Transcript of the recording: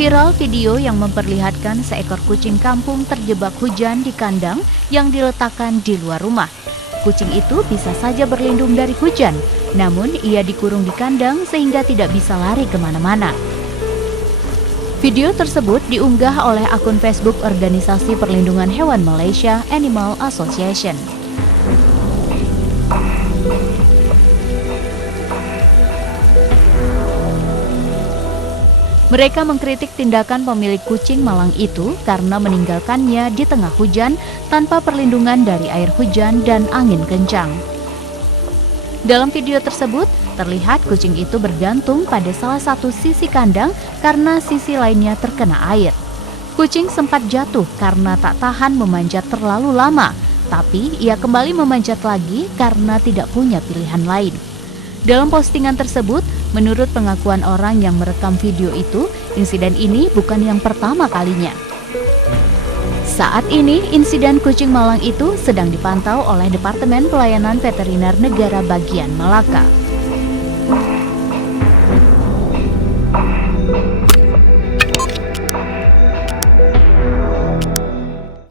Viral video yang memperlihatkan seekor kucing kampung terjebak hujan di kandang yang diletakkan di luar rumah. Kucing itu bisa saja berlindung dari hujan, namun ia dikurung di kandang sehingga tidak bisa lari kemana-mana. Video tersebut diunggah oleh akun Facebook Organisasi Perlindungan Hewan Malaysia Animal Association. Mereka mengkritik tindakan pemilik kucing malang itu karena meninggalkannya di tengah hujan tanpa perlindungan dari air hujan dan angin kencang. Dalam video tersebut, terlihat kucing itu bergantung pada salah satu sisi kandang karena sisi lainnya terkena air. Kucing sempat jatuh karena tak tahan memanjat terlalu lama, tapi ia kembali memanjat lagi karena tidak punya pilihan lain. Dalam postingan tersebut, menurut pengakuan orang yang merekam video itu, insiden ini bukan yang pertama kalinya. Saat ini, insiden kucing malang itu sedang dipantau oleh Departemen Pelayanan Veteriner Negara Bagian Malaka.